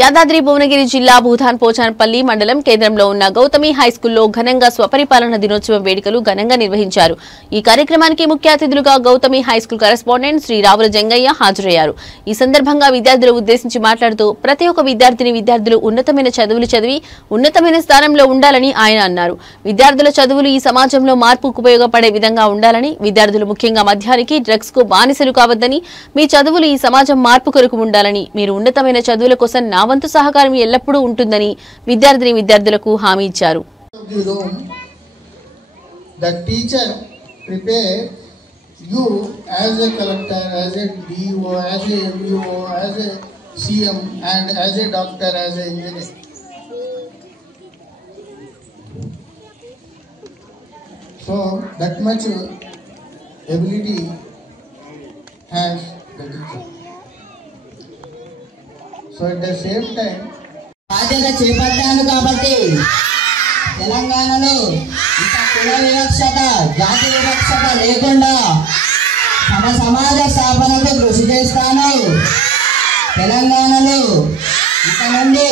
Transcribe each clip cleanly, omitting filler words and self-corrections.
యాదాద్రి భువనగిరి జిల్లా భూధాన్ పోచానపల్లి మండలం కేంద్రంలో ఉన్న గౌతమి హైస్కూల్లో ఘనంగా స్వపరిపాలన దినోత్సవం వేడుకలు ఘనంగా నిర్వహించారు। ఈ కార్యక్రమానికి ముఖ్య అతిథులుగా గౌతమి హైస్కూల్ కరెస్పాండెంట్ శ్రీ రావుల జంగయ్య హాజరయ్యారు। ఈ సందర్భంగా విద్యార్థులను ఉద్దేశించి మాట్లాడుతూ ప్రతి ఒక్క విద్యార్థులు ఉన్నతమైన చదువులు చదివి ఉన్నతమైన స్థానంలో ఉండాలని ఆయన అన్నారు। విద్యార్థుల చదువులు ఈ సమాజంలో మార్పుకు ఉపయోగపడే విధంగా ఉండాలని, విద్యార్థులు ముఖ్యంగా మద్యానికి డ్రగ్స్ కు బానిసలు కావద్దని, మీ చదువులు ఈ సమాజం మార్పు కొరకు ఉండాలని, మీరు ఉన్నతమైన చదువుల కోసం నా వంతు సహకారం ఎల్లప్పుడూ ఉంటుందని విద్యార్థులకు హామీ ఇచ్చారు। The teacher prepare you as a collector, as a DO, as a MUO, as a CM, and as a doctor, as an engineer. So that much ability has the teacher. So at the same time, బాధ్యత చేపట్టాను కాబట్టి తెలంగాణలో ఇంకా కుల వివక్షత, జాతి వివక్షత లేకుండా సమాజ స్థాపనకు కృషి చేస్తాను। తెలంగాణలో ఇక నుండి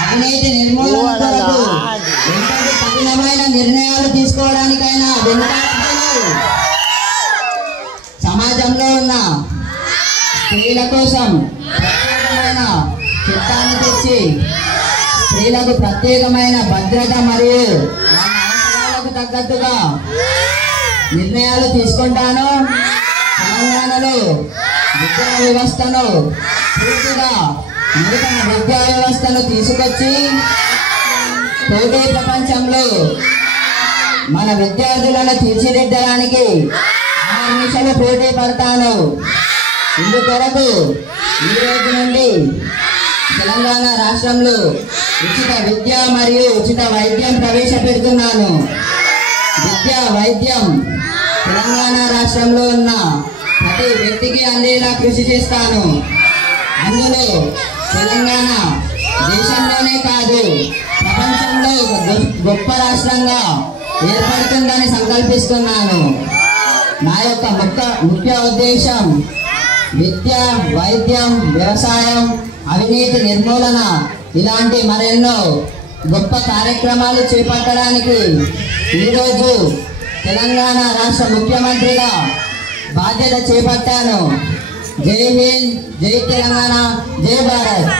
అవినీతి నిర్మూలన కొరకు ఎంతటి కఠినమైన నిర్ణయాలు తీసుకోవడానికైనా వెనుకాడను। సమాజంలో ఉన్న స్త్రీల కోసం ప్రత్యేకమైన చట్టాన్ని తెచ్చి స్త్రీలకు ప్రత్యేకమైన భద్రత మరియు వాళ్ళ అవసరాలకు తగ్గట్టుగా నిర్ణయాలు తీసుకుంటాను। తెలంగాణలో విద్యా వ్యవస్థను పూర్తిగా నూతన విద్యా వ్యవస్థను తీసుకొచ్చి పోటీ ప్రపంచంలో మన విద్యార్థులను తీర్చిదిద్దడానికి నిమిషాలు పోటీ పడతాను। ఇందుకొరకు ఈ రోజు నుండి తెలంగాణ రాష్ట్రంలో ఉచిత విద్య మరియు ఉచిత వైద్యం ప్రవేశపెడుతున్నాను। విద్య వైద్యం తెలంగాణ రాష్ట్రంలో ఉన్న ప్రతి వ్యక్తికి అందేలా కృషి చేస్తాను। అందులో తెలంగాణ దేశంలోనే కాదు ప్రపంచంలో గొప్ప రాష్ట్రంగా ఏర్పడుతుందని సంకల్పిస్తున్నాను। నా యొక్క ముఖ్య ఉద్దేశం విద్య, వైద్యం, వ్యవసాయం, అవినీతి నిర్మూలన ఇలాంటి మరెన్నో గొప్ప కార్యక్రమాలు చేపట్టడానికి ఈరోజు తెలంగాణ రాష్ట్ర ముఖ్యమంత్రిగా బాధ్యత చేపట్టాను। జై హింద్, జై తెలంగాణ, జై భారత్।